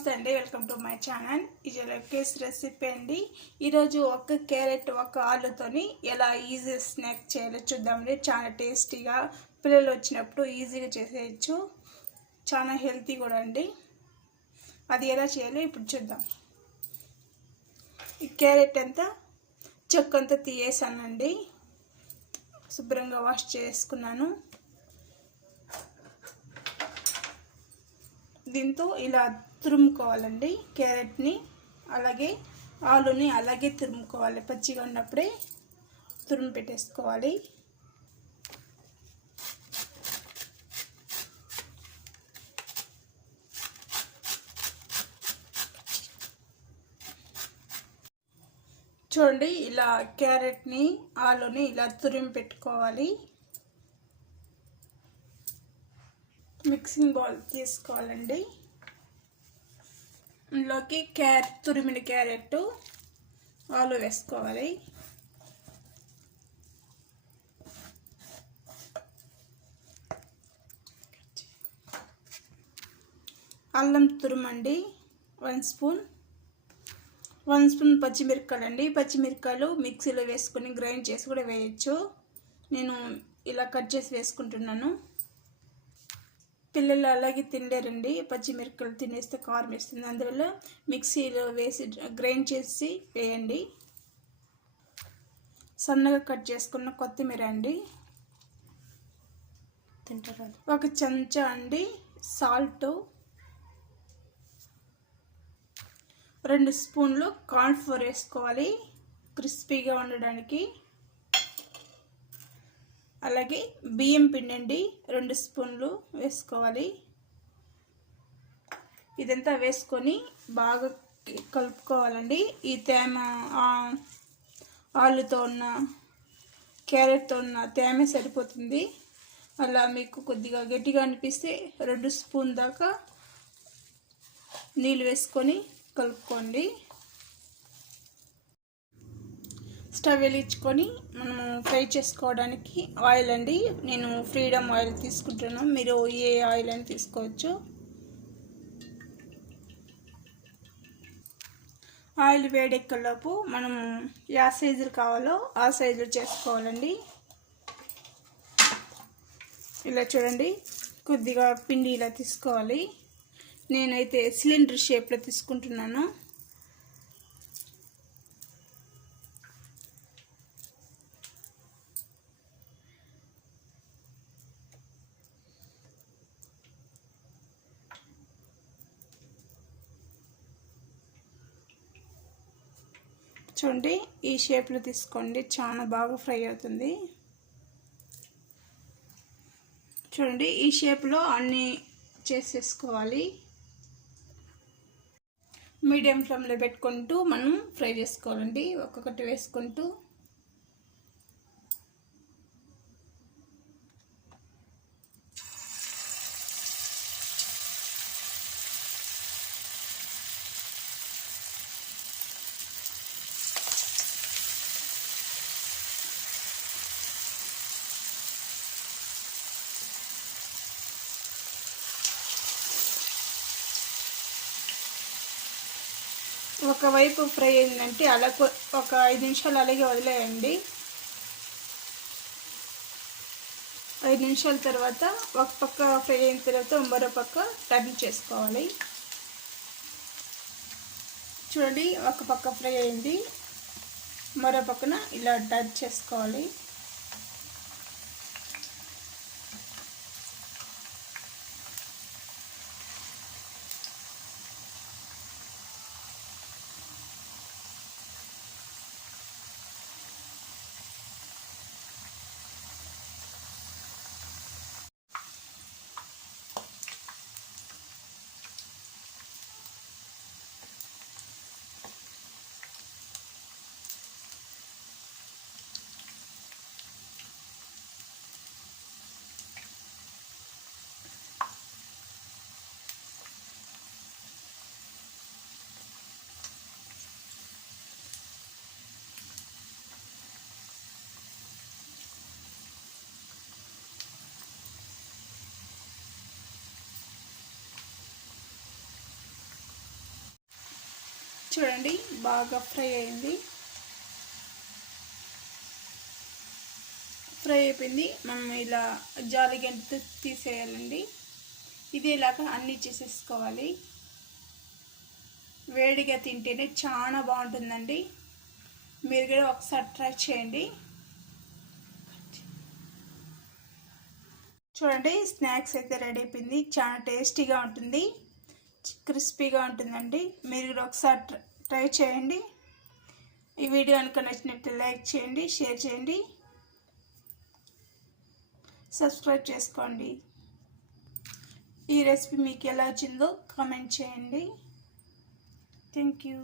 నమస్తే అండి, welcome to my channel. ఇది కేస్ రెసిపీ అండి. ఈరోజు ఒక క్యారెట్ ఒక ఆలుతోని ఎలా ఈజీ స్నాక్ చేయాలో చూద్దామండి. చాలా టేస్టీగా పిల్లలు వచ్చినప్పుడు ఈజీగా చేసేయచ్చు. చాలా హెల్తీ కూడా అండి. అది ఎలా చేయాలో ఇప్పుడు చూద్దాం. ఈ క్యారెట్ అంతా చెక్కంతా తీయేసానండి. శుభ్రంగా వాష్ చేసుకున్నాను. దీంతో ఇలా తురుముకోవాలండి. క్యారెట్ని అలాగే ఆలుని అలాగే తురుముకోవాలి. పచ్చిగా ఉన్నప్పుడే తురుము పెట్టేసుకోవాలి. చూడండి, ఇలా క్యారెట్ని ఆలుని ఇలా తురిమి పెట్టుకోవాలి. మిక్సింగ్ బౌల్ తీసుకోవాలండి. ఇందులోకి తురిమిన క్యారెట్ ఆలు వేసుకోవాలి. అల్లం తురుమండి 1 స్పూన్. 1 స్పూన్ పచ్చిమిరపకాయలు అండి. పచ్చిమిరపకాయలు మిక్సీలో వేసుకొని గ్రైండ్ చేసి కూడా వేయచ్చు. నేను ఇలా కట్ చేసి వేసుకుంటున్నాను. పిల్లలు అలాగే తినలేరండి, పచ్చిమిరపకాయలు తినేస్తే కారం వేస్తుంది. అందువల్ల మిక్సీలో వేసి గ్రైండ్ చేసి వేయండి. సన్నగా కట్ చేసుకున్న కొత్తిమీర అండి. ఒక చెంచా అండి సాల్ట్, 2 స్పూన్లు కార్న్ఫ్లోర్ వేసుకోవాలి క్రిస్పీగా ఉండడానికి. అలాగే బియ్యం పిండి అండి 2 స్పూన్లు వేసుకోవాలి. ఇదంతా వేసుకొని బాగా కలుపుకోవాలండి. ఈ తేమ ఆలుతో ఉన్న క్యారెట్తో ఉన్న తేమ సరిపోతుంది. అలా మీకు కొద్దిగా గట్టిగా అనిపిస్తే 2 స్పూన్ దాకా నీళ్ళు వేసుకొని కలుపుకోండి. స్టవ్ వెలిగించుకొని మనము ఫ్రై చేసుకోవడానికి ఆయిల్ అండి. నేను ఫ్రీడమ్ ఆయిల్ తీసుకుంటున్నాను. మీరు ఏ ఆయిల్ అని తీసుకోవచ్చు. ఆయిల్ వేడెక్కలోపు మనం ఏ సైజులు కావాలో ఆ సైజులు చేసుకోవాలండి. ఇలా చూడండి, కొద్దిగా పిండి ఇలా తీసుకోవాలి. నేనైతే సిలిండర్ షేప్లో తీసుకుంటున్నాను. చూడండి, ఈ షేప్లో తీసుకోండి, చాలా బాగా ఫ్రై అవుతుంది. చూడండి, ఈ షేప్లో అన్నీ చేసేసుకోవాలి. మీడియం ఫ్లేమ్లో పెట్టుకుంటూ మనం ఫ్రై చేసుకోవాలండి, ఒక్కొక్కటి వేసుకుంటూ. ఒకవైపు ఫ్రై అయిందంటే అలా ఒక 5 నిమిషాలు అలాగే వదిలేయండి. 5 నిమిషాల తర్వాత ఒక పక్క ఫ్రై అయిన తర్వాత మరో పక్క టర్న్ చేసుకోవాలి. చూడండి, ఒక పక్క ఫ్రై అయింది, మరో పక్కన ఇలా టర్న్ చేసుకోవాలి. చూడండి బాగా ఫ్రై అయింది. ఫ్రై అయిపోయింది. మనం ఇలా జాలి గంటతో తీసేయాలండి. ఇదేలాగా అన్నీ చేసేసుకోవాలి. వేడిగా తింటేనే చాలా బాగుంటుందండి. మీరు కూడా ఒకసారి ట్రై చేయండి. చూడండి స్నాక్స్ అయితే రెడీ అయిపోయింది. చాలా టేస్టీగా ఉంటుంది, క్రిస్పీగా ఉంటుందండి. మీరు కూడా ఒకసారి ట్రై చేయండి. ఈ వీడియో కనుక నచ్చినట్టు లైక్ చేయండి, షేర్ చేయండి, సబ్స్క్రైబ్ చేసుకోండి. ఈ రెసిపీ మీకు ఎలా వచ్చిందో కామెంట్ చేయండి. Thank you.